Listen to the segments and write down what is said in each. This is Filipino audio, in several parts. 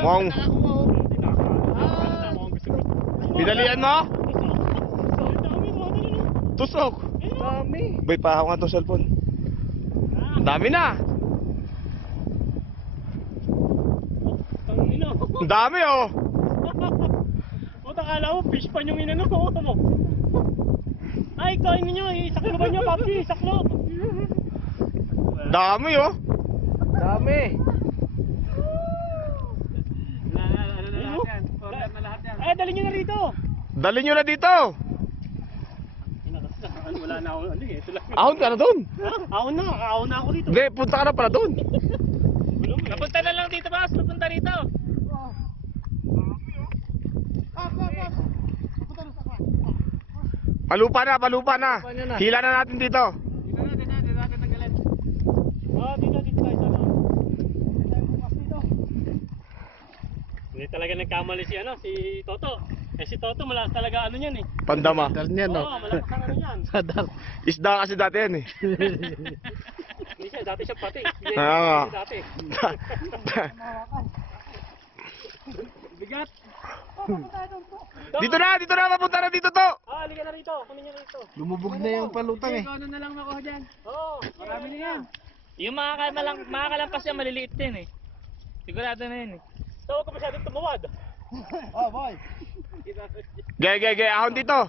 Mong. Pinalian mo? Tusok. Dami. Bay, pahaw nga itong cellphone. Ang dami na. Ang dami oh. O, takala mo, fish pan yung inano mo. Ay, kain ninyo. Isaklo ba nyo, papi? Isaklo. Dami oh. Dami. Ano na lahat yan? Order na lahat yan. Ay, dali nyo na rito. Dali nyo na dito. Wala na ako. Ano eh, ito lang. Ahon ka na doon. Ahon na ako dito. Hindi, punta ka na pala doon. Napunta na lang dito, boss. Napunta rito. Palupa na, palupa na. Hila na natin dito. Dito natin tanggalin. Dito tayo sa ano. Hindi talaga nagkamali si Toto. Si Toto malakas talaga ano niyan eh. Pandama. Oo, malakas ang ano niyan. Isda kasi dati yan eh. Hindi siya, dati siya pati. Hindi, Oo. dati. Bigat. Dito na, mapunta na dito to. Halika na rito. Kunin niyo rito. Lumubog na yung palutang eh. Ano na lang nakuha dyan? Oo, marami na yan. Yung makakalampas yan, maliliit din eh. Sigurado na yun eh. Tawag ka masyadong tumawad. Oh, boy. Gay, ahon dito.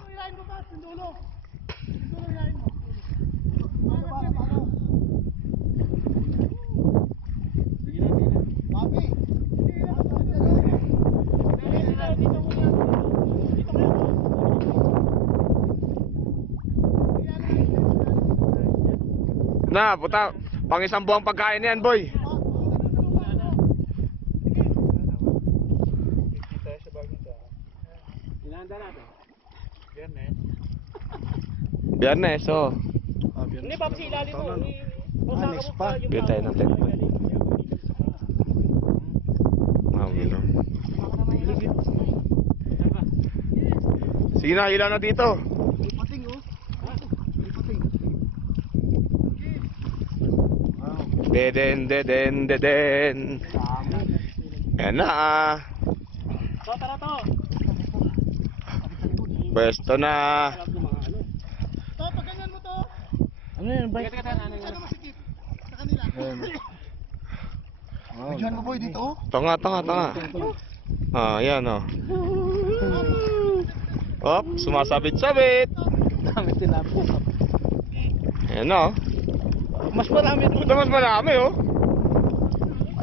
Na, puta, pang isang buwang pagkain yan, boy. Inahanda natin. Biyernes, oh. Hindi, papi, si ilalim mo. Next pa. Bigyan tayo ng tempo. Mawilo. Sige na, hila na dito. Pating oh. Pating. Deden. Ayan na ah. Tara to. Pwesto na. Pagganyan mo to. Ano yun, bike? Ano masikip? Sa kanila. Diyan mo boy dito oh. Tanga. Ah, ayan oh. Hop, sumasabit-sabit. Dami tilapia. Ayan na oh. Mas marami doon. Ito mas marami oh.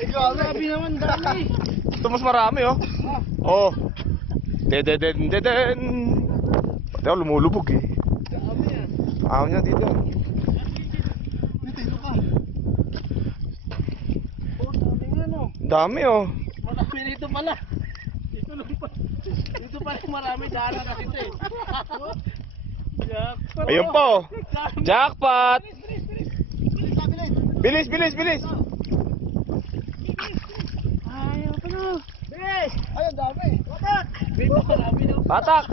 Ay, grabe naman, dami. Ito mas marami oh. Oh. Deden. Pati ako lumulubog eh. Dami yan. Ahon niya dito. Dito ka. Oh, dami nga no. Dami oh. Marami dito pala. Dito pa rin marami daan kasi ito eh. Jackpot. Ayun po. Jackpot. Bilis. Ayaw pa na. Bilis. Ayun, dami. Batak! Dito marami no. Batak.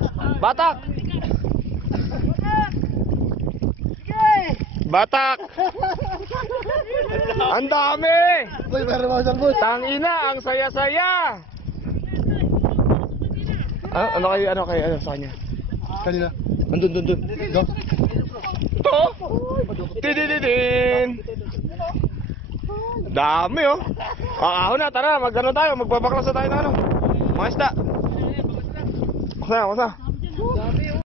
Batak. Ang dami. Uy, meron mo saan boy. Tangina, ang saya-saya. Ano sa kanya? Kanina. Andun. Go. Ito. Tidididin. Dami oh. Ahon na, tara, tayo, magbabaklas na tayo ng ano. Mga isda. Kusa. Dami